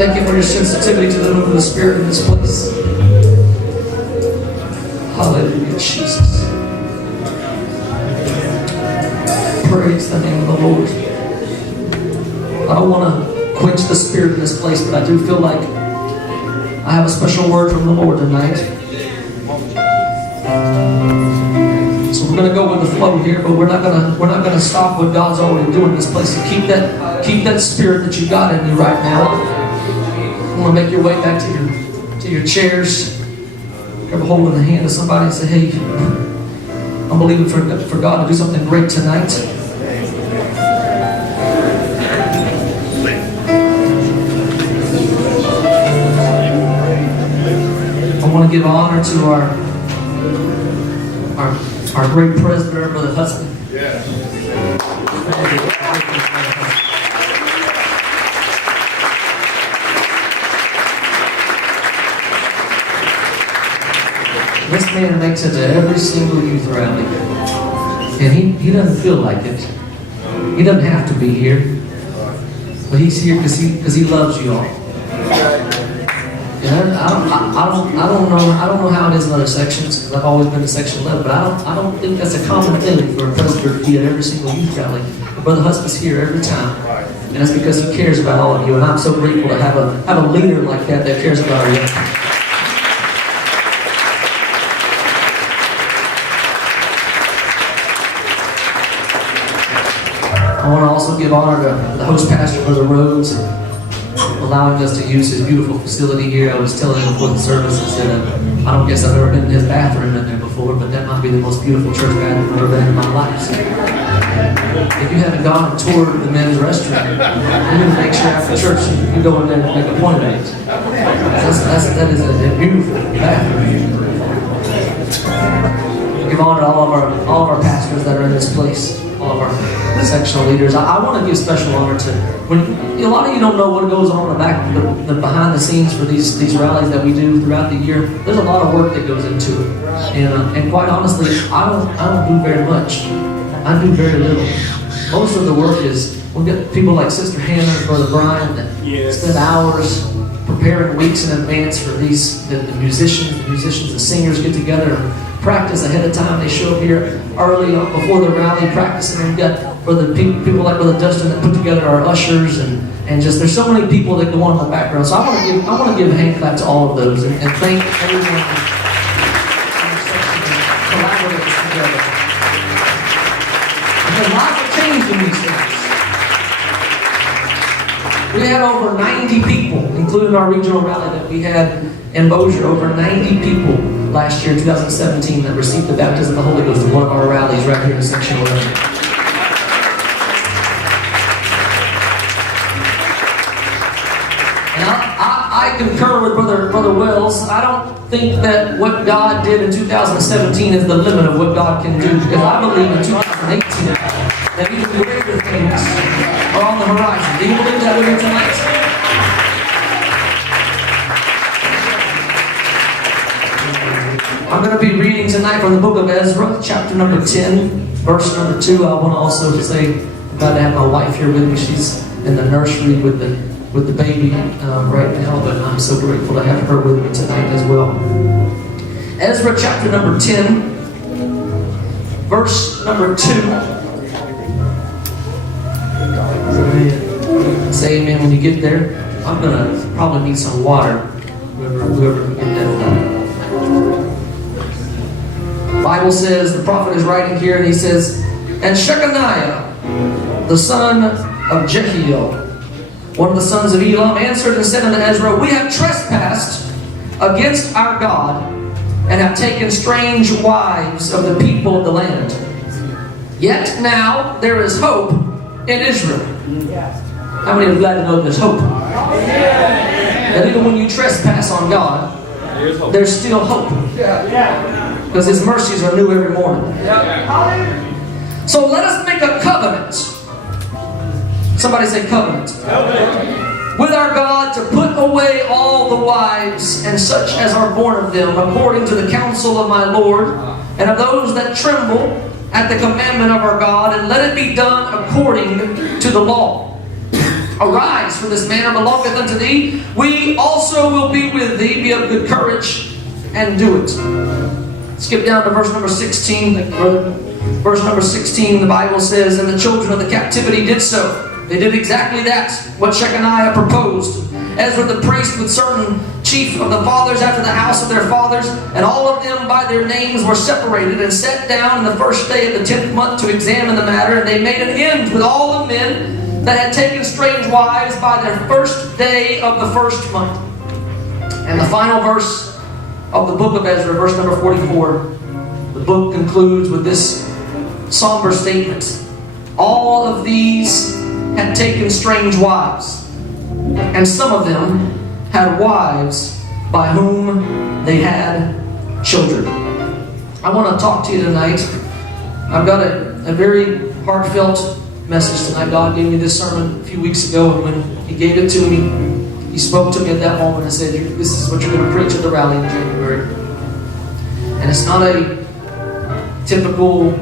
Thank you for your sensitivity to the move of the Spirit in this place. Hallelujah, Jesus. Praise the name of the Lord. I don't want to quench the Spirit in this place, but I do feel like I have a special word from the Lord tonight. So we're going to go with the flow here, but we're not going to stop what God's already doing in this place. So keep that spirit that you got in you right now. You want to make your way back to your chairs. Grab a hold of the hand of somebody and say, "Hey, I'm believing for God to do something great tonight." I want to give honor to our great president, Brother Husband. Yes. This man makes it to every single youth rally. And he doesn't feel like it. He doesn't have to be here. But he's here because he loves you all. And I don't know how it is in other sections, because I've always been to section 11, but I don't think that's a common thing for a president to be at every single youth rally. But Brother Husband's here every time. And that's because he cares about all of you. And I'm so grateful to have a leader like that cares about our young people. I want to also give honor to the host pastor, Brother Rhodes, allowing us to use his beautiful facility here. I was telling him before the service, I said, I don't guess I've ever been in his bathroom in there before, but that might be the most beautiful church bathroom I've ever been in my life. So if you haven't gone and toured the men's restroom, you need to make sure after church you go in there and make a point of it. That is a beautiful bathroom. Give honor to all of our pastors that are in this place, all of our sectional leaders. I want to give special honor to a lot of you don't know what goes on in the back, the behind the scenes for these rallies that we do throughout the year. There's a lot of work that goes into it, and quite honestly, I don't do very much. I do very little. Most of the work is we'll get people like Sister Hannah and Brother Brian that spend hours preparing weeks in advance for the musicians, the singers get together and practice ahead of time. They show up here early before the rally practicing. We've got people like Brother Dustin that put together our ushers and just there's so many people that go on in the background. So I want to give a hand clap to all of those and thank everyone who collaborates together. Because lives have changed in these things. We had over 90 people, including our regional rally that we had in Bossier, over 90 people last year, 2017, that received the baptism of the Holy Ghost in one of our rallies right here in section 11. And I concur with Brother Wells. I don't think that what God did in 2017 is the limit of what God can do, because I believe in 2018 that even greater things are on the horizon. Do you believe that with me tonight? I'm going to be reading tonight from the book of Ezra, chapter number 10, verse number 2. I want to also say I'm glad to have my wife here with me. She's in the nursery with the baby right now, but I'm so grateful to have her with me tonight as well. Ezra chapter number 10, verse number 2. Say amen when you get there. I'm going to probably need some water, whoever can get that from. The Bible says, the prophet is writing here, and he says, "And Shechaniah, the son of Jehiel, one of the sons of Elam, answered and said unto Ezra, We have trespassed against our God, and have taken strange wives of the people of the land. Yet now there is hope in Israel." How many are glad to know there's hope? That even when you trespass on God, there's still hope. Because His mercies are new every morning. So let us make a covenant. Somebody say covenant. With our God to put away all the wives and such as are born of them, according to the counsel of my Lord, and of those that tremble at the commandment of our God, and let it be done according to the law. Arise, for this manner belongeth unto thee. We also will be with thee. Be of good courage, and do it. Skip down to verse number 16. Thank you, brother. Verse number 16, the Bible says, and the children of the captivity did so. They did exactly that, what Shechaniah proposed. Ezra the priest with certain chief of the fathers after the house of their fathers, and all of them by their names were separated and sat down in the first day of the 10th month to examine the matter. And they made an end with all the men that had taken strange wives by their first day of the first month. And the final verse of the book of Ezra, verse number 44, the book concludes with this somber statement. All of these had taken strange wives, and some of them had wives by whom they had children. I want to talk to you tonight. I've got a very heartfelt message tonight. God gave me this sermon a few weeks ago, and when He gave it to me, He spoke to me at that moment and said, this is what you're going to preach at the rally in January. And it's not a typical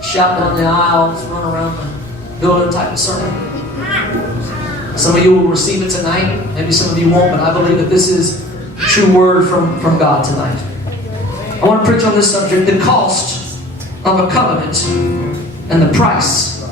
shout down the aisle, run around the building type of sermon. Some of you will receive it tonight. Maybe some of you won't, but I believe that this is a true word from God tonight. I want to preach on this subject, the cost of a covenant and the price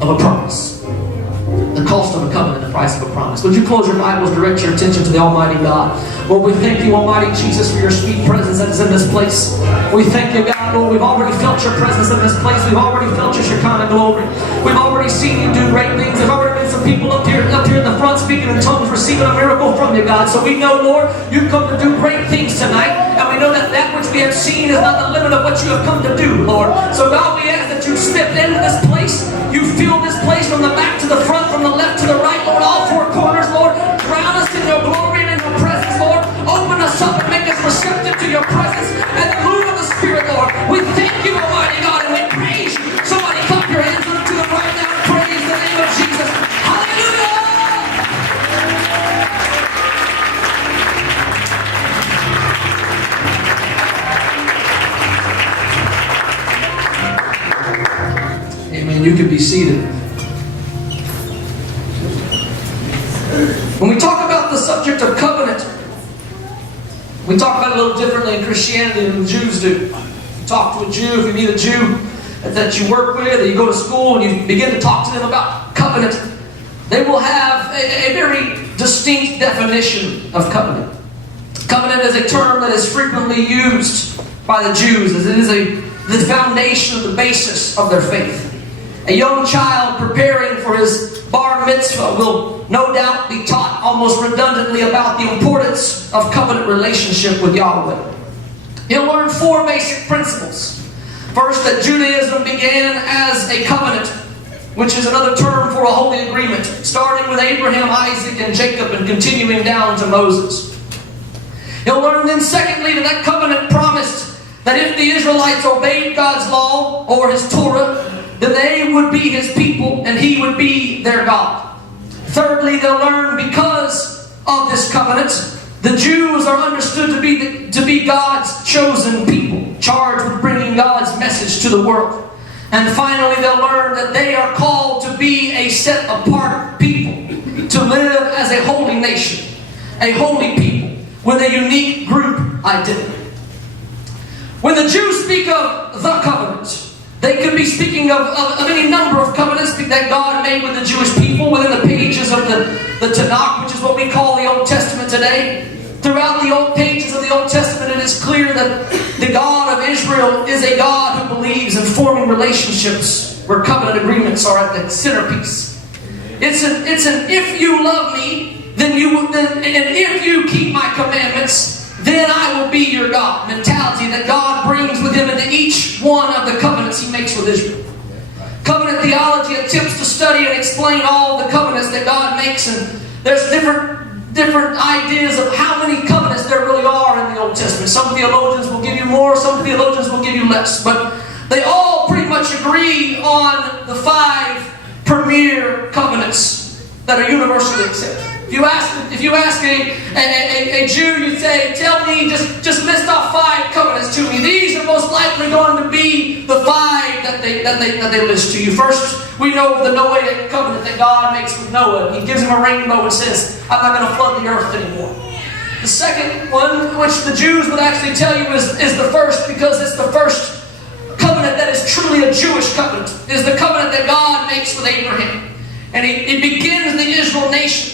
of a promise. The cost of a covenant and the price of a promise. Would you close your Bibles, direct your attention to the Almighty God. Lord, we thank you, Almighty Jesus, for your sweet presence that is in this place. We thank you, God, Lord, we've already felt your presence in this place. We've already felt your Shekinah glory. We've already seen you do great things. There's already been some people up here in the front speaking in tongues, receiving a miracle from you, God. So we know, Lord, you've come to do great things tonight. And we know that that which we have seen is not the limit of what you have come to do, Lord. So God, we ask that you step into this place. You fill this place from the back to the front, from the left to the right, Lord, all four corners, Lord. Drown us in your glory and in your presence, Lord. Open us up and make us receptive to your presence and the move of the Spirit, Lord. We thank you, Almighty God, and we praise you. Somebody clap your hands unto the right now and praise the name of Jesus. Hallelujah! Amen. You can be seated. When we talk about the subject of covenant, we talk about it a little differently in Christianity than the Jews do. You talk to a Jew, if you meet a Jew that you work with, or you go to school and you begin to talk to them about covenant, they will have a very distinct definition of covenant. Covenant is a term that is frequently used by the Jews, as it is the foundation, the basis of their faith. A young child preparing for his bar mitzvah will no doubt be taught almost redundantly about the importance of covenant relationship with Yahweh. He'll learn four basic principles. First, that Judaism began as a covenant, which is another term for a holy agreement, starting with Abraham, Isaac, and Jacob and continuing down to Moses. He'll learn then, secondly, that covenant promised that if the Israelites obeyed God's law or His Torah, then they would be His people and He would be their God. Thirdly, they'll learn because of this covenant, the Jews are understood to be God's chosen people, charged with bringing God's message to the world. And finally, they'll learn that they are called to be a set-apart people, to live as a holy nation, a holy people with a unique group identity. When the Jews speak of the covenant, they could be speaking of any number of covenants that God made with the Jewish people within the pages of the Tanakh, which is what we call the Old Testament today. Throughout the old pages of the Old Testament, it is clear that the God of Israel is a God who believes in forming relationships where covenant agreements are at the centerpiece. It's an if you love me, then and if you keep my commandments, then I will be your God mentality that God brings with Him into each one of the covenants He makes with Israel. Covenant theology attempts to study and explain all the covenants that God makes, and there's different ideas of how many covenants there really are in the Old Testament. Some theologians will give you more, some theologians will give you less, but they all pretty much agree on the 5 premier covenants that are universally accepted. If you ask a Jew, you'd say, tell me, just list off 5 covenants to me. These are most likely going to be the 5 that they list to you. First, we know of the Noahic covenant that God makes with Noah. He gives him a rainbow and says, I'm not going to flood the earth anymore. The second one, which the Jews would actually tell you is the first, because it's the first covenant that is truly a Jewish covenant, is the covenant that God makes with Abraham. And it begins the Israel nation.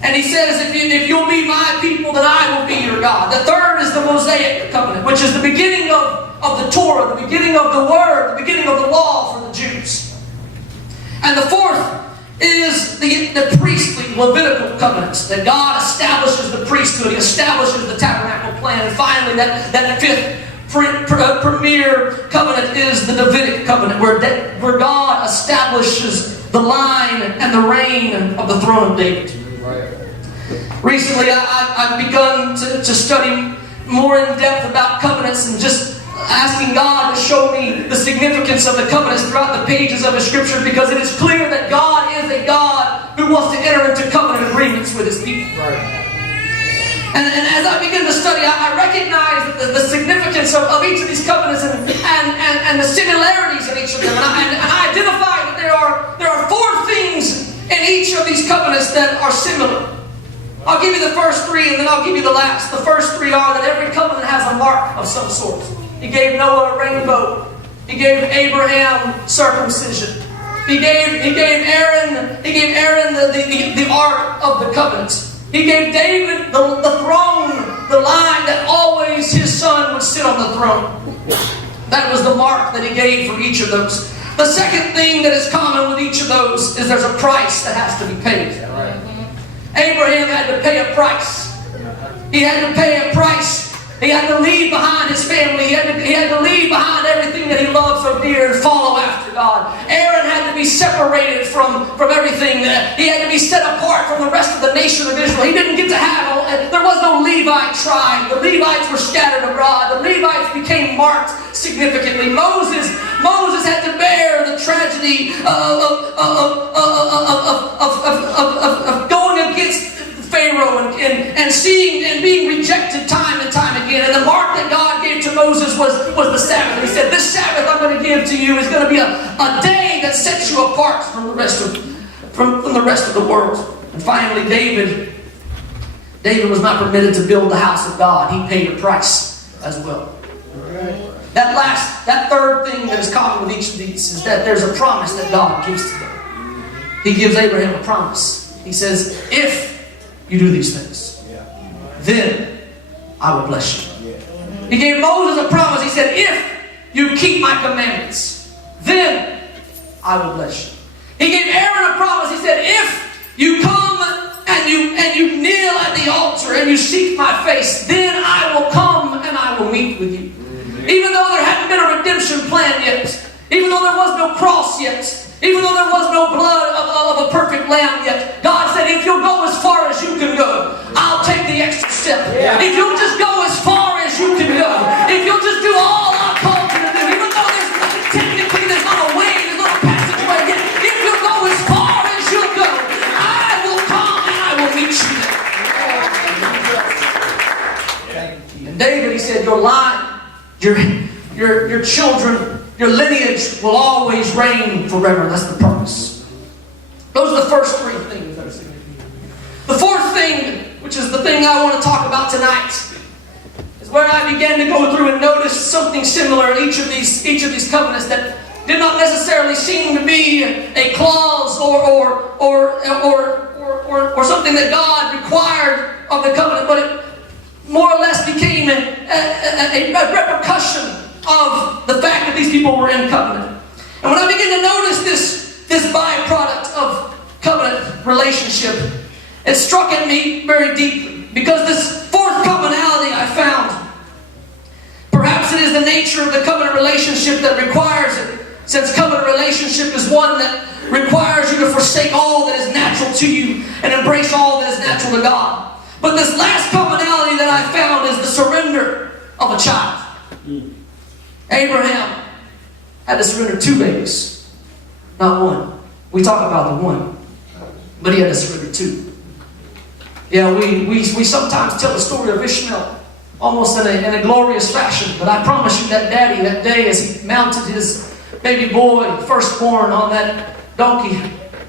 And he says, if you'll be my people, then I will be your God. The third is the Mosaic covenant, which is the beginning of the Torah, the beginning of the Word, the beginning of the law for the Jews. And the fourth is the priestly Levitical covenants, that God establishes the priesthood, He establishes the tabernacle plan. And finally, that fifth premier covenant is the Davidic covenant, where God establishes the line and the reign of the throne of David. Recently, I've begun to study more in depth about covenants and just asking God to show me the significance of the covenants throughout the pages of His Scripture, because it is clear that God is a God who wants to enter into covenant agreements with His people. And as I begin to study, I recognize the significance of each of these covenants and the similarities in each of them. And I identify that there are four things in each of these covenants that are similar. I'll give you the first three, and then I'll give you the last. The first three are that every covenant has a mark of some sort. He gave Noah a rainbow. He gave Abraham circumcision. He gave Aaron the ark of the covenant. He gave David the throne, the line that always his son would sit on the throne. That was the mark that he gave for each of those. The second thing that is common with each of those is there's a price that has to be paid. Abraham had to pay a price. He had to pay a price. He had to leave behind his family. He had to leave behind everything that he loved so dear and follow after God. Aaron had to be separated from everything. He had to be set apart from the rest of the nation of Israel. He didn't get to have, there was no Levite tribe. The Levites were scattered abroad. The Levites became marked significantly. Moses had to bear the tragedy of going against Pharaoh and seeing and being rejected time and time again. And the mark that God gave to Moses was the Sabbath. He said, this Sabbath I'm going to give to you is going to be a day that sets you apart from the rest of the world. And finally, David was not permitted to build the house of God. He paid a price as well. That third thing that is common with each of these is that there's a promise that God gives to them. He gives Abraham a promise. He says, if you do these things, then I will bless you. He gave Moses a promise. He said, if you keep my commandments, then I will bless you. He gave Aaron a promise. He said, if you come and you kneel at the altar and you seek my face, then I will come and I will meet with you. Even though there hadn't been a redemption plan yet, even though there was no cross yet, even though there was no blood of a perfect lamb yet, God said, if you'll go as far as you can go, I'll take the extra step. If you'll just go as far as you can go, if you'll just do all I've called you to do, even though technically there's not a way, there's not a passageway yet, if you'll go as far as you'll go, I will come and I will meet you. And David, he said, your line, your children, your lineage will always reign forever. That's the promise. Those are the first three things that are significant. The fourth thing, which is the thing I want to talk about tonight, is where I began to go through and notice something similar in each of these covenants that did not necessarily seem to be a clause or something that God required of the covenant, but it more or less became a repercussion of the fact that these people were in covenant. And when I began to notice this byproduct of covenant relationship, it struck at me very deeply, because this fourth commonality I found, perhaps it is the nature of the covenant relationship that requires it, since covenant relationship is one that requires you to forsake all that is natural to you and embrace all that is natural to God. But this last commonality that I found is the surrender of a child. Abraham had to surrender 2 babies, not one. We talk about the one, but he had to surrender 2. Yeah, we sometimes tell the story of Ishmael almost in a glorious fashion, but I promise you that daddy, that day as he mounted his baby boy, firstborn, on that donkey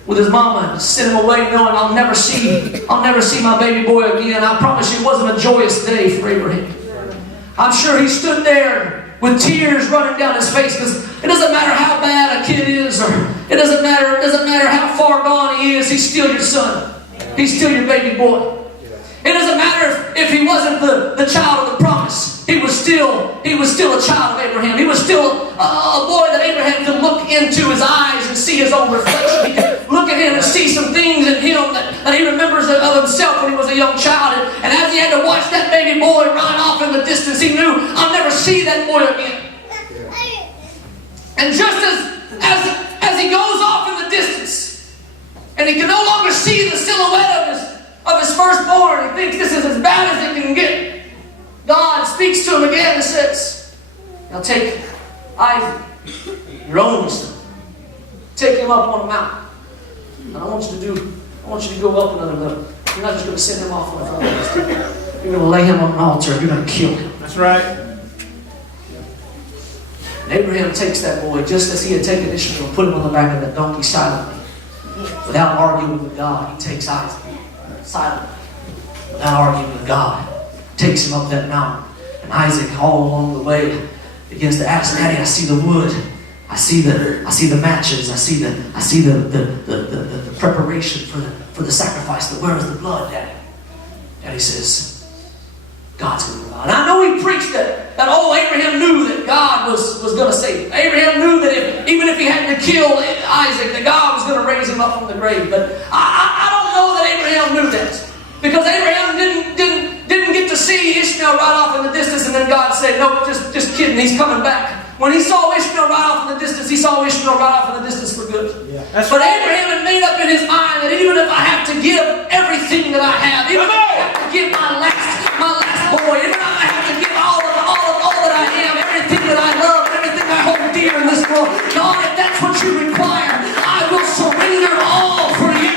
with his mama, and sent him away knowing I'll never see my baby boy again. I promise you it wasn't a joyous day for Abraham. I'm sure he stood there with tears running down his face, because it doesn't matter how bad a kid is, or it doesn't matter how far gone he is, he's still your son. He's still your baby boy. It doesn't matter if he wasn't the child of the promise. He was still a child of Abraham. He was still a boy that Abraham could look into his eyes and see his own reflection. He could look at him and see some things in him that he remembers of himself when he was a young child. And as he had to watch that baby boy run off in the distance, he knew, I'll never see that boy again. And just as he goes off in the distance, and he can no longer see the silhouette of his firstborn, he thinks this is as bad as it can get. God speaks to him again and says, now take Isaac, your only son, take him up on a mountain. And I want you to go up another level. You're not just going to send him off on a mountain. You're going to lay him on an altar and you're going to kill him. That's right. And Abraham takes that boy just as he had taken Ishmael and put him on the back of that donkey silently. Without arguing with God, he takes Isaac silently. Without arguing with God, takes him up that mountain. And Isaac, all along the way, begins to ask, Daddy, I see the wood. I see the matches. I see the preparation for the sacrifice. Where is the blood, Daddy? Daddy says, God's going to provide. And I know he preached that Abraham knew that God was going to save him. Abraham knew that even if he had to kill Isaac, that God was going to raise him up from the grave. But I don't know that Abraham knew that. Because Abraham didn't get to see Ishmael right off in the distance, and then God said, nope, just kidding, he's coming back. When he saw Ishmael right off in the distance, he saw Ishmael right off in the distance for good. Yeah, but Abraham had made up in his mind that even if I have to give everything that I have, even if I have to give my last boy, even if I have to give all that I am, everything that I love, everything I hold dear in this world, God, if that's what you require, I will surrender all for you.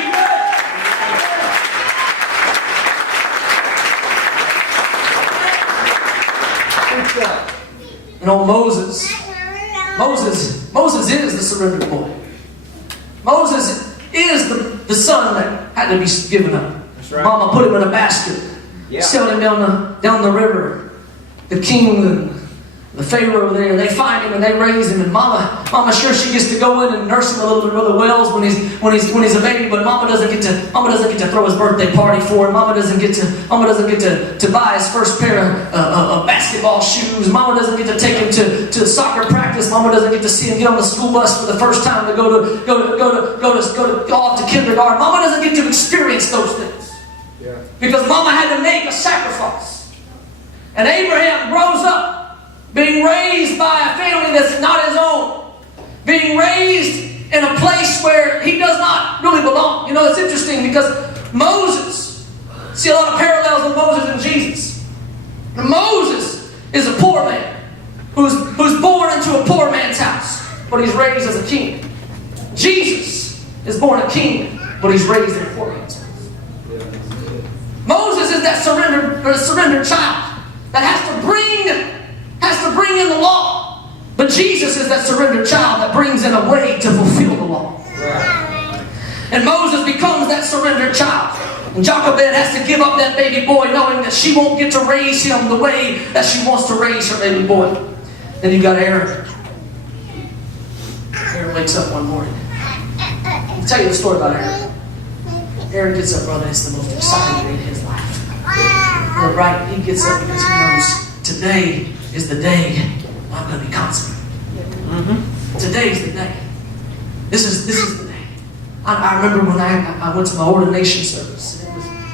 You know, Moses is the surrendered boy. Moses is the son that had to be given up. That's right. Mama put him in a basket, sailed him down the river. The king and the Pharaoh there, they find him and they raise him. And Mama sure she gets to go in and nurse him a little bit, Brother Wells, when he's a baby. But Mama doesn't get to throw his birthday party for him. Mama doesn't get to buy his first pair of basketball shoes. Mama doesn't get to take him to soccer practice. Mama doesn't get to see him get on the school bus for the first time to go off to kindergarten. Mama doesn't get to experience those things because Mama had to make a sacrifice. And Abraham grows up being raised by a family that's not his own. Being raised in a place where he does not really belong. You know, it's interesting because Moses, see a lot of parallels with Moses and Jesus. And Moses is a poor man who's born into a poor man's house, but he's raised as a king. Jesus is born a king, but he's raised in a poor man's house. Moses is that surrendered child that has to bring in the law. But Jesus is that surrendered child that brings in a way to fulfill the law. And Moses becomes that surrendered child. And Jochebed has to give up that baby boy knowing that she won't get to raise him the way that she wants to raise her baby boy. Then you've got Aaron. Aaron wakes up one morning. I'll tell you the story about Aaron. Aaron gets up, brother, it's the most exciting day in his life. Right? He gets up because he knows today is the day I'm going to be consecrated. Today's the day. This is the day. I remember when I went to my ordination service.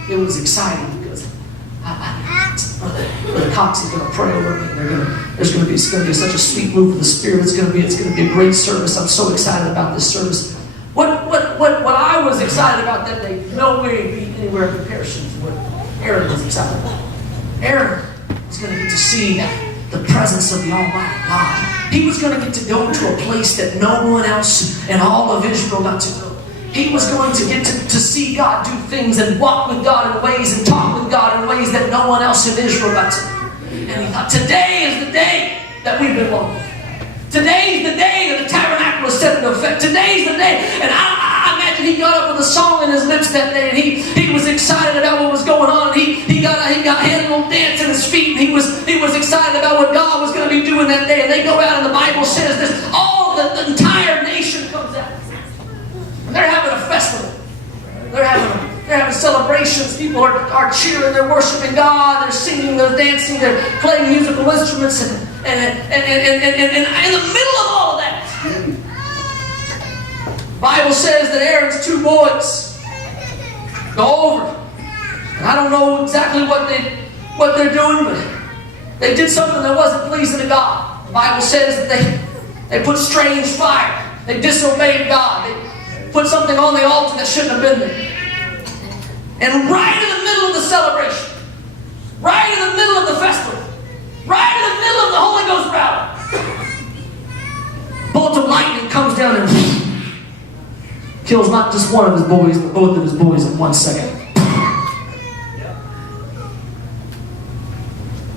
It was exciting because Brother Cox is going to pray over me. It's going to be such a sweet move of the Spirit. It's going to be a great service. I'm so excited about this service. What I was excited about that day, no way be anywhere in comparison to what Aaron was excited about. Aaron was going to get to see the presence of the Almighty God. He was going to get to go to a place that no one else in all of Israel got to go. He was going to get to see God do things and walk with God in ways and talk with God in ways that no one else in Israel got to do. And he thought, today is the day that we've been longing for. Today is the day that the tabernacle set into effect. Today's the day. And I imagine he got up with a song in his lips that day, and he was excited about what was going on. He got had a little dance in his feet, and he was excited about what God was going to be doing that day. And they go out, and the Bible says this, all the entire nation comes out. And they're having a festival. They're having celebrations. People are cheering. They're worshiping God. They're singing. They're dancing. They're playing musical instruments. And in the middle of all of that, the Bible says that Aaron's two boys go over. And I don't know exactly what they're doing, but they did something that wasn't pleasing to God. The Bible says that they put strange fire. They disobeyed God. They put something on the altar that shouldn't have been there. And right in the middle of the celebration, right in the middle of the festival, right in the middle of the Holy Ghost rally, a bolt of lightning comes down and kills not just one of his boys, but both of his boys in 1 second.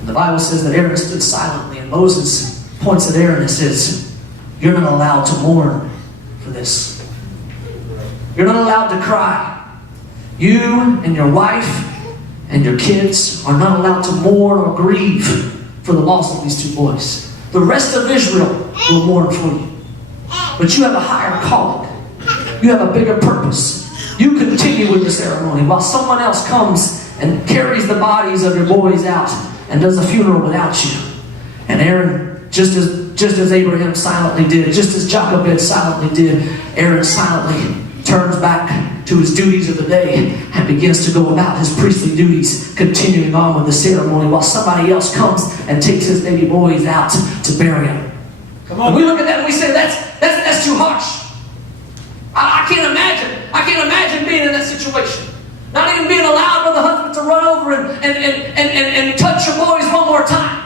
The Bible says that Aaron stood silently, and Moses points at Aaron and says, "You're not allowed to mourn for this. You're not allowed to cry. You and your wife and your kids are not allowed to mourn or grieve for the loss of these two boys. The rest of Israel will mourn for you. But you have a higher calling. You have a bigger purpose. You continue with the ceremony while someone else comes and carries the bodies of your boys out and does a funeral without you." And Aaron, just as Abraham silently did, just as Jochebed silently did, Aaron silently turns back to his duties of the day and begins to go about his priestly duties, continuing on with the ceremony while somebody else comes and takes his baby boys out to bury them. Come on. And we look at that and we say, that's too harsh. I can't imagine being in that situation. Not even being allowed by the husband to run over and touch your boys one more time.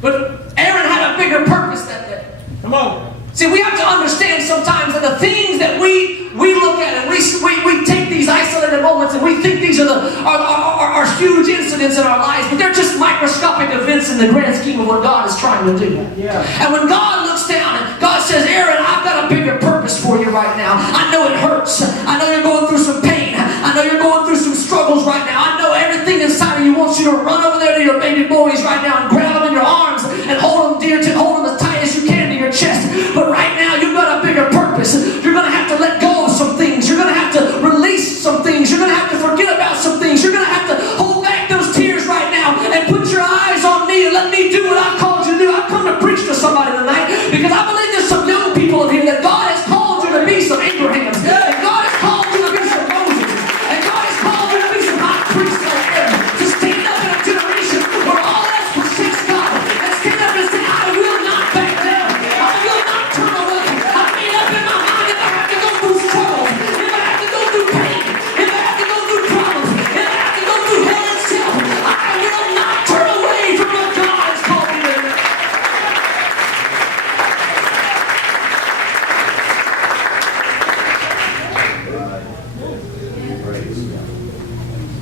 But Aaron had a bigger purpose that day. Come on. See, we have to understand sometimes that the things that we look at and we take these isolated moments and we think these are huge incidents in our lives, but they're just microscopic events in the grand scheme of what God is trying to do. Yeah. And when God looks down and God says, "Aaron, I've got a bigger purpose for you right now. I know it hurts. I know you're going through some pain. I know you're going through some struggles right now. I know everything inside of you wants you to run over there to your baby boys right now and grab them in your arms and hold them dear, hold them as tight as you can to your chest. But right now, you've got a bigger purpose. You're going to have to let go of some things. You're going to have to release some things. You're going to have to forget about some things. You're going to have to hold back those tears right now and put your eyes on me and let me do what I've called you to do." I've come to preach to somebody tonight because I believe there's some young people in here that God has called you to be some Abrahams. And God has called you to be some Moses. And God has called you to be some high priests like Aaron. To stand up in a generation where all else forsakes God. And stand up and say, "I will not back down. I will not turn away. I made up in my mind if I have to go through struggles, if I have to go through pain, if I have to go through problems, if I have to go through hell itself, I will not turn away from what God has called me to do."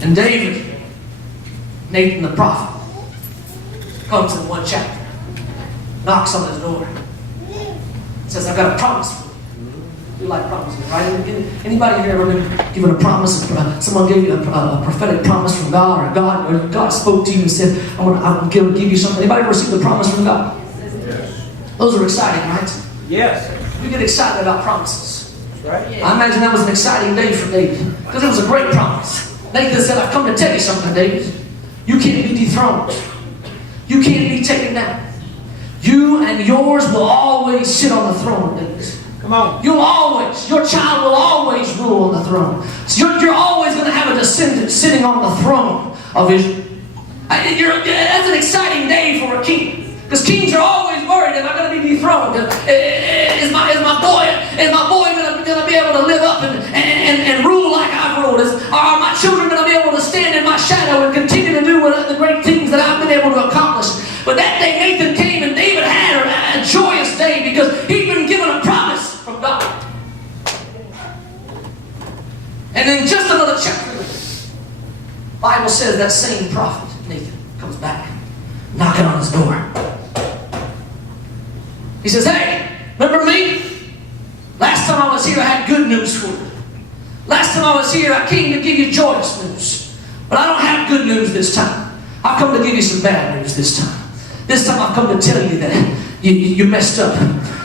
And David, Nathan the prophet, comes in one chapter, knocks on his door, says, "I've got a promise for you." You like promises, right? Anybody here ever been given a promise? Someone gave you a prophetic promise from God, or God spoke to you and said, "I want to give you something." Anybody ever received a promise from God? Yes. Those are exciting, right? Yes. We get excited about promises. Right. Yeah. I imagine that was an exciting day for David because it was a great promise. Nathan said, "I've come to tell you something, David. You can't be dethroned. You can't be taken down. You and yours will always sit on the throne, David. Come on. Your child will always rule on the throne. So you're always going to have a descendant sitting on the throne of Israel." That's an exciting day for a king. Because kings are always worried, am I going to be dethroned? Is my boy going to be able to live up and rule like I've ruled? Are my children going to be able to stand in my shadow and continue to do the great things that I've been able to accomplish? But that day Nathan came and David had a joyous day because he'd been given a promise from God. And then just another chapter, the Bible says that same prophet, Nathan, comes back, knocking on his door. He says, "Hey, Remember me? Last time I was here, I had good news for you. Last time I was here, I came to give you joyous news. But I don't have good news this time. I've come to give you some bad news this time. This time I've come to tell you that you messed up.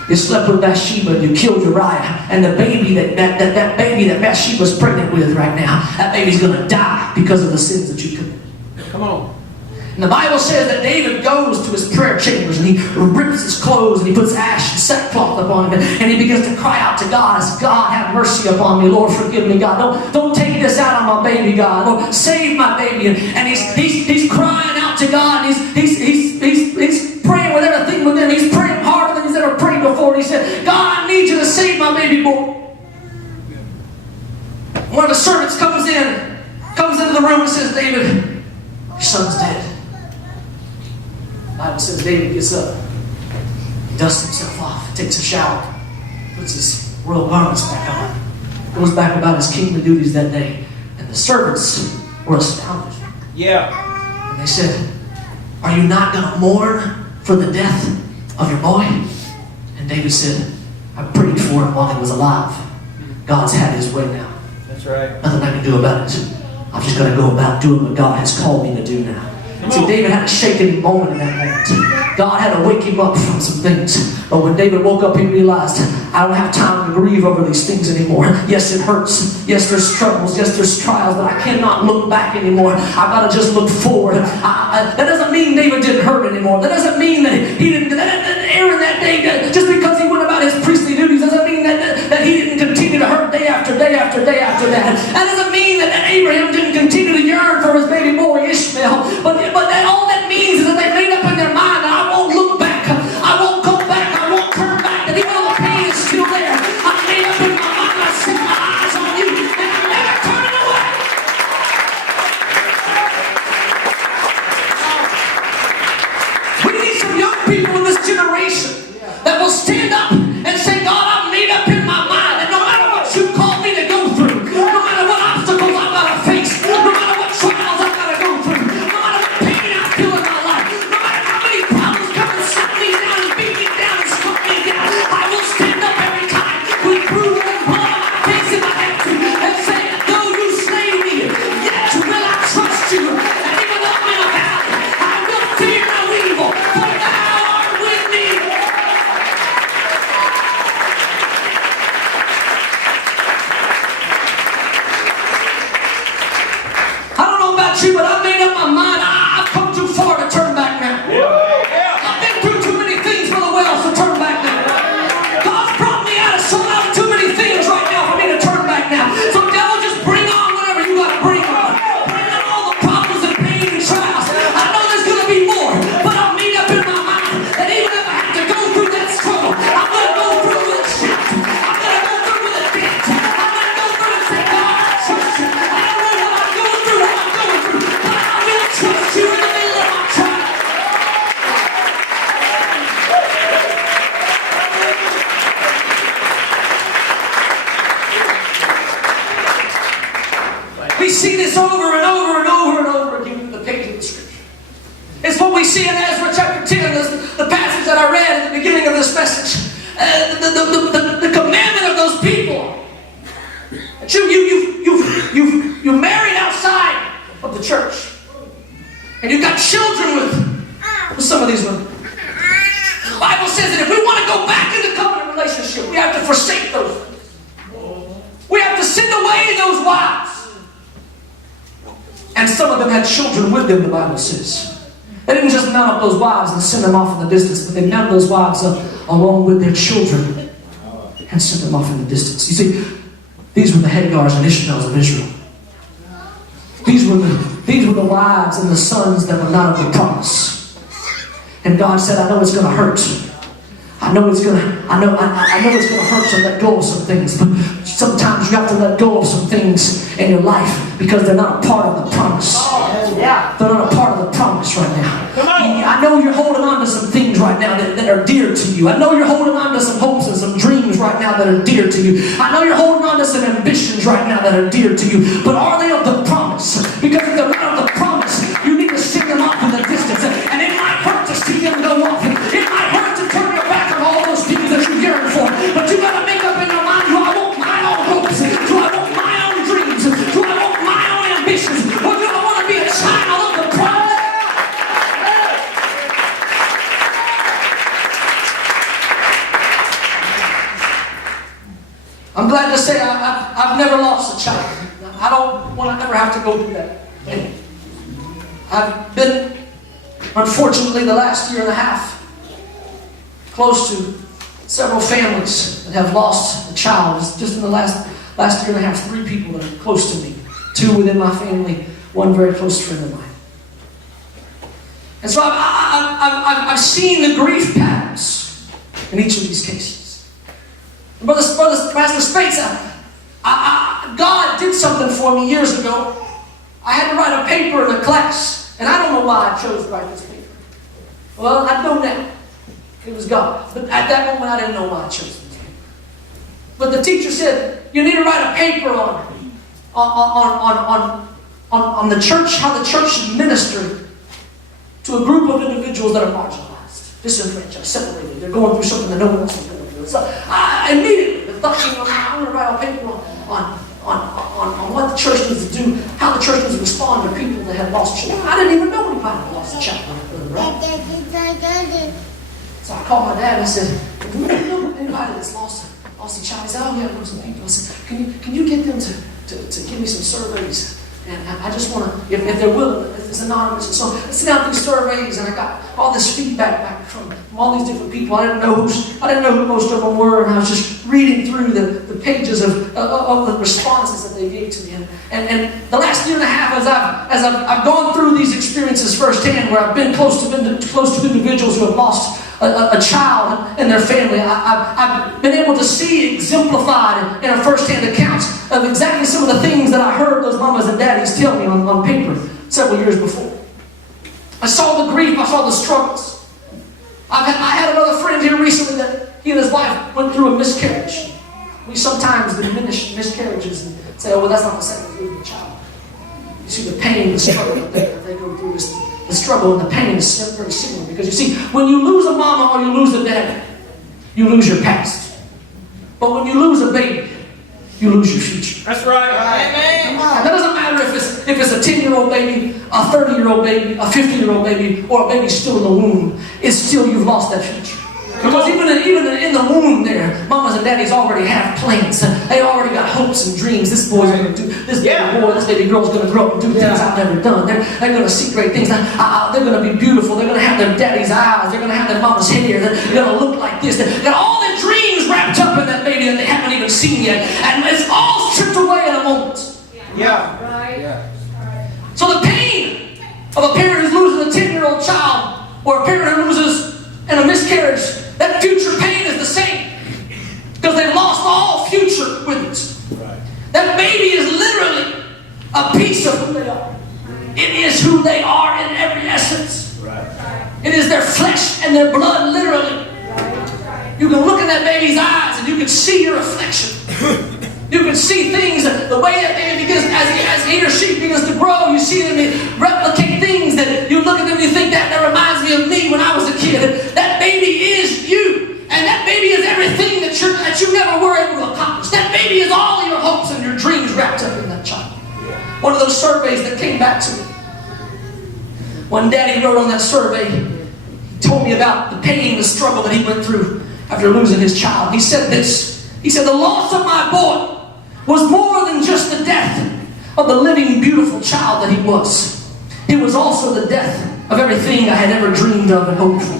You slept with Bathsheba, you killed Uriah, and the baby that baby that Bathsheba's pregnant with right now, that baby's going to die because of the sins that you committed. Come on. And the Bible says that David goes to his prayer chambers and he rips his clothes and he puts ash and sackcloth upon him and he begins to cry out to God, as God, have mercy upon me. Lord, forgive me, God. Don't take this out on my baby, God. Lord, save my baby. And he's crying out to God. And he's praying with everything within. He's praying harder than he's ever prayed before. And he said, God, I need you to save my baby boy. One of the servants comes into the room and says, David, your son's dead. The Bible says David gets up, he dusts himself off, takes a shower, puts his royal garments back on, goes back about his kingly duties that day. And the servants were astounded. Yeah. And they said, are you not going to mourn for the death of your boy? And David said, I prayed for him while he was alive. God's had his way now. That's right. Nothing I can do about it. I'm just going to go about doing what God has called me to do now. See, David had a shaking moment in that moment. God had to wake him up from some things. But when David woke up, he realized, I don't have time to grieve over these things anymore. Yes, it hurts. Yes, there's troubles. Yes, there's trials. But I cannot look back anymore. I've got to just look forward. That doesn't mean David didn't hurt anymore. That doesn't mean that he didn't. Aaron that day, just because he went about his priestly duties, doesn't mean that he didn't continue to hurt day after day after day after that. That doesn't mean that Abraham didn't continue to yearn for his baby boy Ishmael. But all that means is that they made up in their mind that I won't look back. I won't go back. I won't turn back. That even though the pain is still there, I made up in my mind. I set my eyes on you, and I'm never turning away. We need some young people in this generation that will stand up and say, God, I've made up in my mind that no matter what you call me to go through, no matter what obstacles I've got to face, no matter what trials I've got to go through, no matter what pain I feel in my life, no matter how many problems come and set me down and beat me down and slow me down, I will stand up every time with bruise and blood on my face if I have to and say, though you slay me, yet will I trust you. And even though I'm in a valley, I will fear no evil, for thou art with me. I don't know about you, but I've made up my mind. I've come too far to turn back now. I've been through too many things for the wells to turn back now. God's brought me out of too many things right now for me to turn back now. So devil, just bring on whatever you got to bring on. Bring on all the problems and pain and trials. I know there's going to be more, but I've made up in my mind that even if I have to go through that struggle, I'm going to go through with a shout. I'm going to go through with a dance. I'm going to go through and say, God, I trust you. I don't know what I'm going through, but I will trust you in the middle of my trial. We see this over and over and over and over again in the pages of the Scripture. It's what we see in Ezra chapter 10, the passage that I read at the beginning of this message. The commandment of those people that you married outside of the church, and you've got children with some of these women. The Bible says that if we want to go back into covenant relationship, we have to forsake those things. We have to send away those wives. And some of them had children with them, the Bible says. They didn't just mount up those wives and send them off in the distance, but they mounted those wives up along with their children and sent them off in the distance. You see, these were the Hagars and Ishmaels of Israel. These were the wives and the sons that were not of the promise. And God said, I know it's going to hurt. I know it's going to hurt to let go of some things, but sometimes you have to let go of some things in your life because they're not a part of the promise. They're not a part of the promise right now. I know you're holding on to some things right now that are dear to you. I know you're holding on to some hopes and some dreams right now that are dear to you. I know you're holding on to some ambitions right now that are dear to you. But are they of the promise? Because if they're not of the promise, you need to send them off in the distance. And it might hurt to see them go off. It might hurt to turn your back on all those things that you yearn have to go do that. And I've been, unfortunately, the last year and a half, close to several families that have lost a child. Just in the last year and a half, 3 people that are close to me. 2 within my family, 1 very close friend of mine. And so I've seen the grief patterns in each of these cases. Pastor Spates, God did something for me years ago. I had to write a paper in a class, and I don't know why I chose to write this paper. Well, I know now. It was God. But at that moment, I didn't know why I chose this paper. But the teacher said, you need to write a paper on the church, how the church should minister to a group of individuals that are marginalized, disenfranchised, separated. They're going through something that no one else is going through. So I immediately, the thought came on, I'm going to write a paper on what the church needs to do, how the church needs to respond to people that have lost children. I didn't even know anybody that lost a child. So I called my dad and I said, do you know anybody that's lost a child? He said, oh yeah, I know some people. I said, can you get them to give me some surveys? And I just want to, if they're willing, if it's anonymous. And so I sent out these surveys, and I got all this feedback back from all these different people. I didn't know who most of them were, and I was just reading through the pages of the responses that they gave to me. And the last year and a half, as I've gone through these experiences firsthand, where I've been close to individuals who have lost a child and their family, I've been able to see exemplified in a first-hand accounts of exactly some of the things that I heard those mamas and daddies tell me on paper several years before. I saw the grief, I saw the struggles. I had another friend here recently that he and his wife went through a miscarriage. We sometimes diminish miscarriages and say, oh, well, that's not the same as losing a child. You see the pain, the struggle that they go through. The struggle and the pain is very similar. Because you see, when you lose a mama or you lose a daddy, you lose your past. But when you lose a baby, you lose your future. That's right. Amen. That doesn't matter if it's a 10-year-old baby, a 30-year-old baby, a 50-year-old baby, or a baby still in the womb. It's still, you've lost that future. Because even in the womb there, mamas and daddies already have plans. They already got hopes and dreams. This boy's going to do, this baby boy, this baby girl's going to grow up and do things I've never done. They're going to see great things. They're going to be beautiful. They're going to have their daddy's eyes. They're going to have their mama's hair. They're going to look like this. They got all their dreams wrapped up in that baby that they haven't even seen yet. And it's all stripped away in a moment. Yeah. Right. Yeah. So the pain of a parent who's losing a 10-year-old child, or a parent who loses in a miscarriage, that future pain is the same. Because they've lost all future with it. Right. That baby is literally a piece of who they are. It is who they are in every essence. Right. It is their flesh and their blood, literally. You can look in that baby's eyes and you can see your reflection. You can see things, the way that baby begins, as he or she begins to grow, you see them replicate things that you look at them and you think that reminds me of me when I was a kid. That baby is you. And that baby is everything that you never were able to accomplish. That baby is all your hopes and your dreams wrapped up in that child. One of those surveys that came back to me. When Daddy wrote on that survey, he told me about the pain, the struggle that he went through after losing his child. He said this. He said, the loss of my boy was more than just the death of the living, beautiful child that he was. It was also the death of everything I had ever dreamed of and hoped for.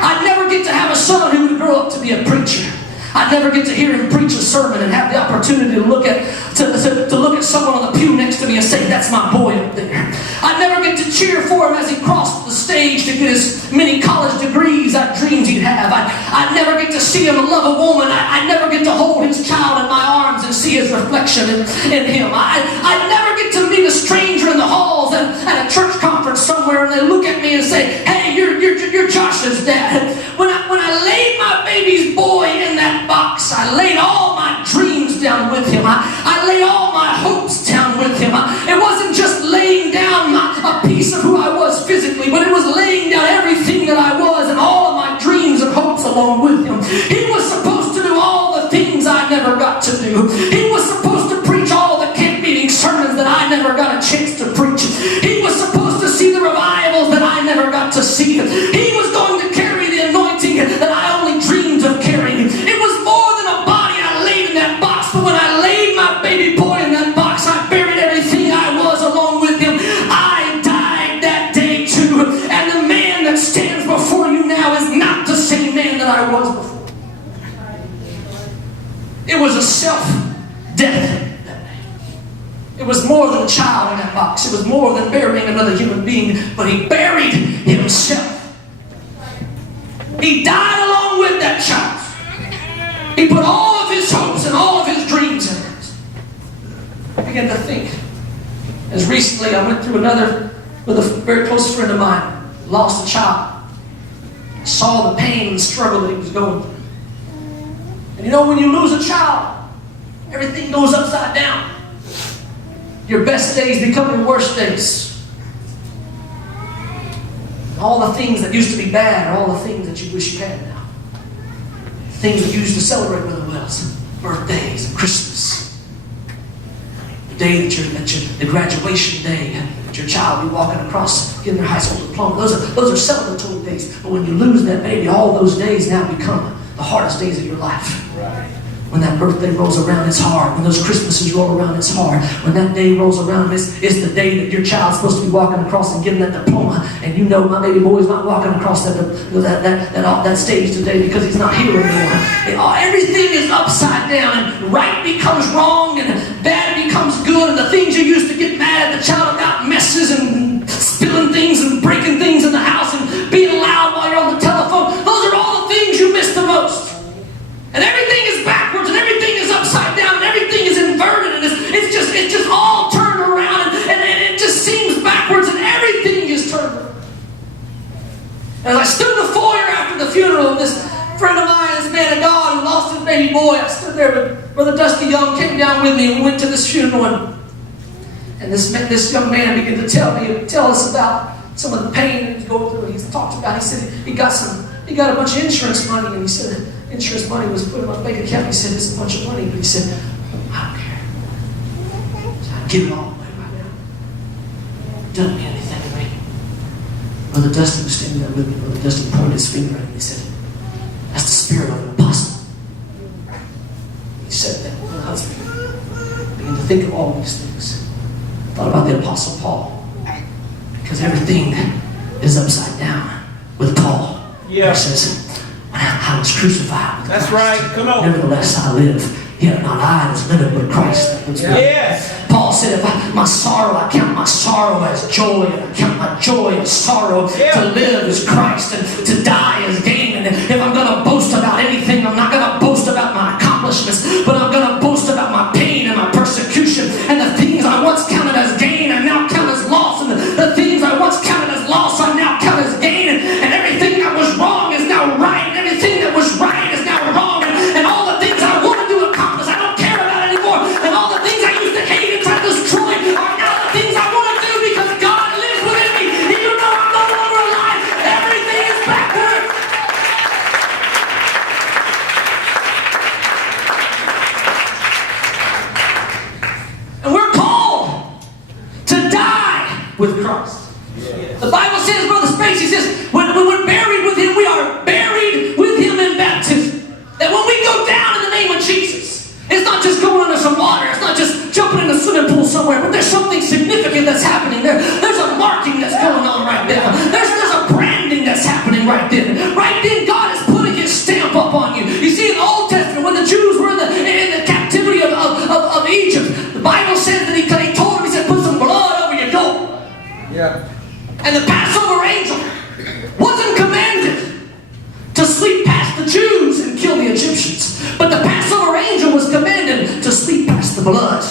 I'd never get to have a son who would grow up to be a preacher. I'd never get to hear him preach a sermon and have the opportunity to look at someone on the pew next to me and say, that's my boy up there. I'd never get to cheer for him as he crossed the stage to get his many college degrees I dreamed he'd have. I'd never get to see him love a woman. I'd never get to hold his child in my arms and see his reflection in him. I'd never get to meet a stranger in the halls at a church conference somewhere and they look at me and say, hey, you're Josh's dad. When I laid my baby's boy in that box, I laid all my dreams down with him. I laid all my hopes down with him. It wasn't just laying down a piece of who I was physically, but it was laying down everything that I was and all of my dreams and hopes along with him. He was supposed to do all the things I never got to do. He was supposed to preach all the camp meeting sermons that I never got a chance to preach. He was supposed to see the revivals that I never got to see. He was going to carry the anointing that I only dreamed of carrying. It was more than a body I laid in that box, but when I laid my baby boy in that box, I buried everything I was himself death that day. It was more than a child in that box. It was more than burying another human being, but he buried himself. He died along with that child. He put all of his hopes and all of his dreams in it. I began to think. As recently I went through with a very close friend of mine, lost a child. I saw the pain and struggle that he was going through. And you know, when you lose a child, everything goes upside down. Your best days become your worst days. All the things that used to be bad are all the things that you wish you had now. Things that you used to celebrate really well. Birthdays and Christmas. The day the graduation day, that your child will be walking across, getting their high school diploma. Those are celebratory days. But when you lose that baby, all those days now become the hardest days of your life. Right. When that birthday rolls around, it's hard. When those Christmases roll around, it's hard. When that day rolls around, it's the day that your child's supposed to be walking across and getting that diploma. And you know my baby boy's not walking across that stage today because he's not here anymore. Everything is upside down, and right becomes wrong, and bad becomes good, and the things you used to get mad at the child about, messes and spilling things and breaking things in the house and being loud while you're on the telephone, those are all the things you miss the most. And everything is backwards, and everything is upside down, and everything is inverted, and it's just all turned around, and it just seems backwards, and everything is turned around. As I stood in the foyer after the funeral of this friend of mine, this man of God who lost his baby boy, I stood there with Brother Dusty Young, came down with me, and we went to this funeral, and this young man began to tell us about some of the pain that he was going through. He talked about, he said he got a bunch of insurance money, and he said insurance money was put in my bank account. He said, it's a bunch of money. But he said, I don't care. So I give it all away right now. It doesn't mean anything to me. Brother Dustin was standing there with me. Brother Dustin pointed his finger at me. He said, that's the spirit of an apostle. He said that to my husband. I began to think of all these things. I thought about the Apostle Paul. Because everything is upside down with Paul. Yeah. He says, I was crucified with That's Christ. right. Come on. Nevertheless, I live. Yet not I that's living, but Christ that lives in me. Yes. Paul said, my sorrow, I count my sorrow as joy, and I count my joy as sorrow. Yeah. To live is Christ, and to die is gain. And if I'm going to boast about anything, I'm not going to boast about my accomplishments, but I'm going to boast about my pain and my persecution, and the things I once counted as gain, I now count as loss, and the things I once counted as loss, I now count as gain, and everything that was wrong is now right. Everything that was right is now wrong, and all the things I wanted to accomplish, I don't care about anymore, and all the things I used to hate and try to destroy are now the things I want to do because God lives within me. Even though I'm no longer alive, everything is backward. And we're called to die with Christ. The Bible says, Brother Spacey says, when we're buried with Him, we are buried with Him in baptism. That when we go down in the name of Jesus, it's not just going under some water, it's not just jumping in a swimming pool somewhere, but there's something significant that's happening there. There's a marking that's going on right there. There's a branding that's happening right then. Right then, God is putting His stamp up on you. You see, in the Old Testament, when the Jews were in the captivity of Egypt, the Bible says that He told them, He said, put some blood over your door. Yeah. And the Passover angel wasn't commanded to sweep past the Jews and kill the Egyptians. But the Passover angel was commanded to sweep past the blood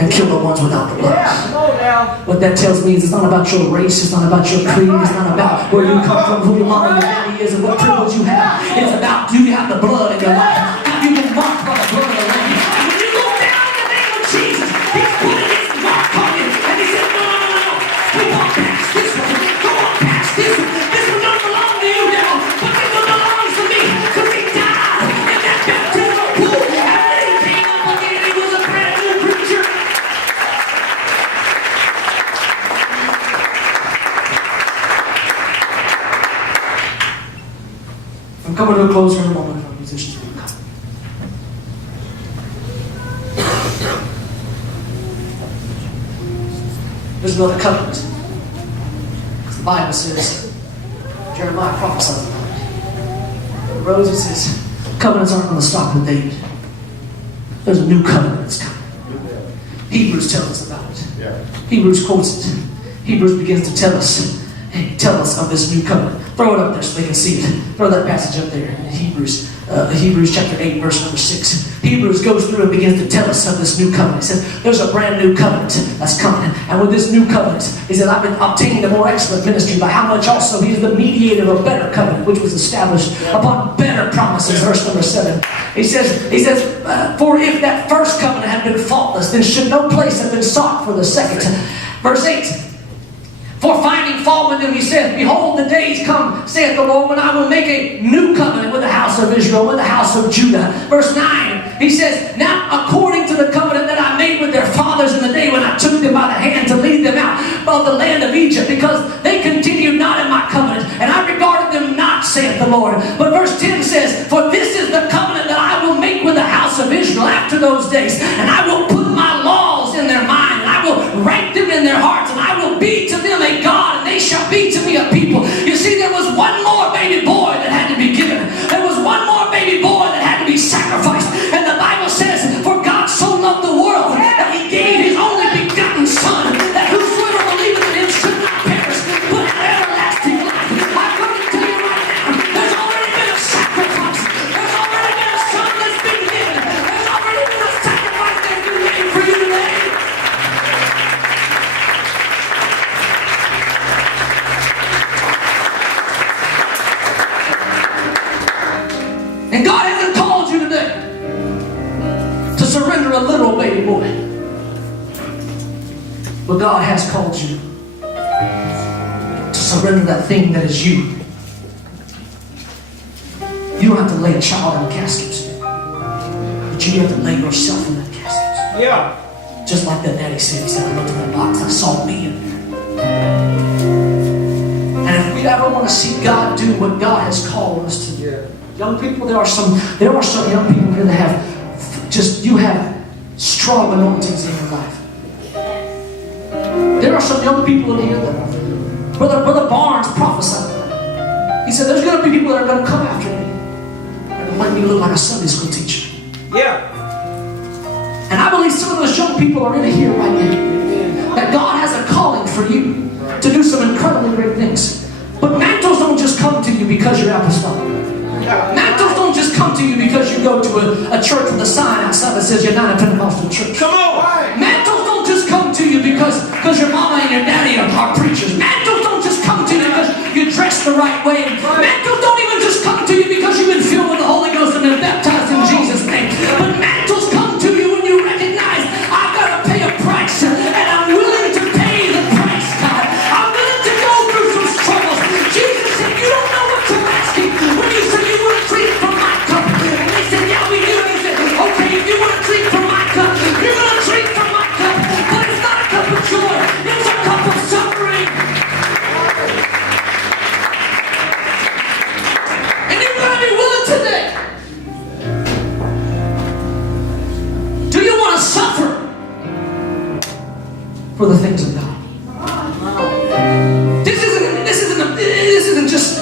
and kill the ones without the blood. Yeah, come on now. What that tells me is it's not about your race, it's not about your creed, it's not about where you come from, who your mom and your daddy is, and what privilege you have. It's about, do you have the blood in your life? Have you been marked by the blood of the Lamb? And when you go down in the name of Jesus, He's putting His mark on you. And He said, no. Sweep on past this one. Go on past this one. This one don't belong to you now, but this one belongs to me. Because He died in that baptismal pool. And then He came up again. He was a brand new creature. I'm coming to a close here in a moment. Our musicians will come. There's another covenant. The Bible says, Jeremiah prophesied about it. The rose, it says, covenants aren't going to stop with David. There's a new covenant that's coming. Hebrews tells us about it. Yeah. Hebrews quotes it. Hebrews begins to tell us of this new covenant. Throw it up there so they can see it. Throw that passage up there in Hebrews chapter 8, verse number 6. Hebrews goes through and begins to tell us of this new covenant. He says, there's a brand new covenant that's coming. And with this new covenant, he says, I've been obtaining a more excellent ministry by how much also he is the mediator of a better covenant, which was established upon better promises. Verse number 7. He says, for if that first covenant had been faultless, then should no place have been sought for the second. Verse 8. For finding fault with them, he said, behold, the days come, saith the Lord, when I will make a new covenant with the house of Israel, with the house of Judah. Verse 9, he says, now according to the covenant that I made with their fathers in the day when I took them by the hand to lead them out of the land of Egypt, because they continued not in my covenant, and I regarded them not, saith the Lord. But verse 10 says, for this is the covenant that I will make with the house of Israel after those days, and I will put my laws in their mind, and I will write them in their hearts, and I will be to them a God, and they shall be to me a people. You see, there was one more baby boy that had to be given. There was one more baby boy that had to be sacrificed. And the Bible says, for God so loved the world that he gave his only begotten Son, that whosoever believeth in him should not perish, but have everlasting life. I'm going to tell you right now, there's already been a sacrifice. There's already been a Son that's been given. There's already been a sacrifice that's been made for you today. And God hasn't called you today to surrender a literal baby boy. But God has called you to surrender that thing that is you. You don't have to lay a child in a casket, but you have to lay yourself in that casket. Yeah. Just like that daddy said. He said, I looked in that box, I saw me in there. And if we ever want to see God do what God has called us to do, young people, there are some young people here that have you have strong anointings in your life. There are some young people in here that Brother Barnes prophesied. He said, there's going to be people that are going to come after me and make me look like a Sunday school teacher. Yeah. And I believe some of those young people are in here right now. That God has a calling for you to do some incredibly great things. But mantles don't just come to you because you're apostolic. Mantles don't just come to you because you go to a church with a sign outside that says you're not a Pentecostal church. Come on. Mantles don't just come to you because your mama and your daddy are preachers. Mantles don't just come to you because you dress the right way. Mantles don't even just come to you because you've been filled with the Holy Ghost and been baptized in Jesus' name. But mantles come to you when you recognize, I've got to pay a price, and I'm willing to pay the price, God. I'm willing to go through some struggles. Jesus said, you don't know what you're asking when you say you want to drink from my cup. And they said, yeah, we do. And he said, okay, if you want to drink from my cup, you're going to drink from my cup. But it's not a cup of joy. It's a cup of suffering. And you're going to be willing today. Do you want to suffer for the things of God? This isn't just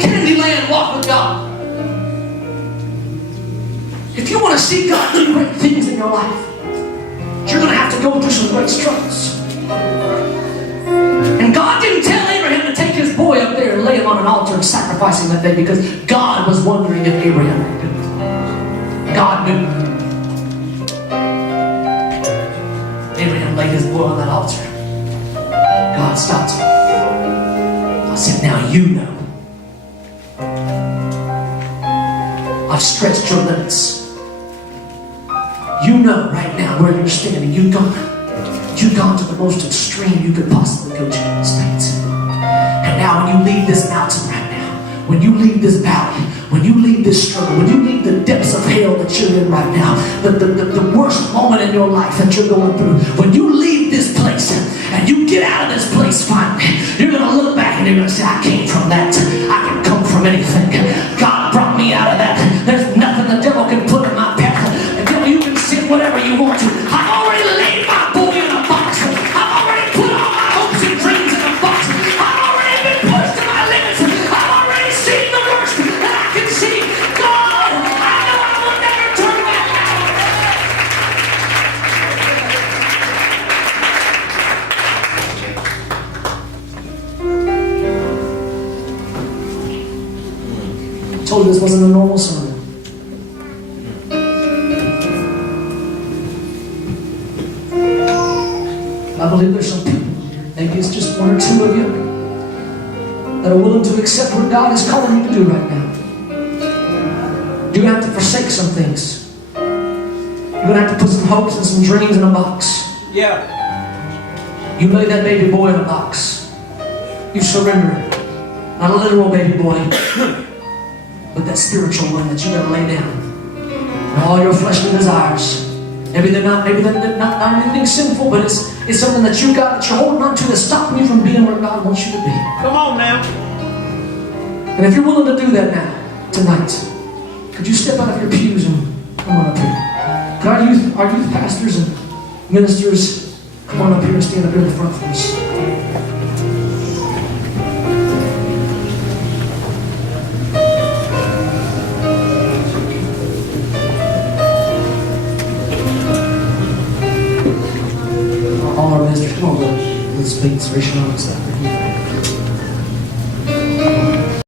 Candyland walk with God. If you want to see God do great things in your life, you're going to have to go through some great struggles. And God didn't tell Abraham to take his boy up there and lay him on an altar and sacrifice him that day because God was wondering if Abraham would do it. God knew. Abraham laid his boy on that altar. God stopped him. I said, now you know. I've stretched your limits. You know right now where you're standing. You've gone to the most extreme you could possibly go to in this pain. And now when you leave this mountain right now, when you leave this valley, when you leave this struggle, when you leave the depths of hell that you're in right now, the worst moment in your life that you're going through, when you leave this place and you get out of this place finally, you're going to look back and you're going to say, I came from that. I can come from anything. God brought me out of that. There's nothing the devil can put in my path. The devil, you can sin whatever you want to. I've already laid my boy in a box. I've already put all my hopes and dreams in a box. I've already been pushed to my limits. I've already seen the worst that I can see. God, I know I will never turn back now. told you this wasn't a normal sermon. I believe there's some people, maybe it's just one or two of you, that are willing to accept what God is calling you to do right now. You're going to have to forsake some things. You're going to have to put some hopes and some dreams in a box. Yeah. You lay that baby boy in a box. You surrender. Not a literal baby boy, but that spiritual one that you're going to lay down. And all your fleshly desires. Maybe they're not anything sinful, but it's something that you got that you're holding on to that's stopping you from being where God wants you to be. Come on now. And if you're willing to do that now, tonight, could you step out of your pews and come on up here? Could our youth pastors and ministers come on up here and stand up here in the front for us? All our ministers, come on, let's speak inspiration on stuff for you.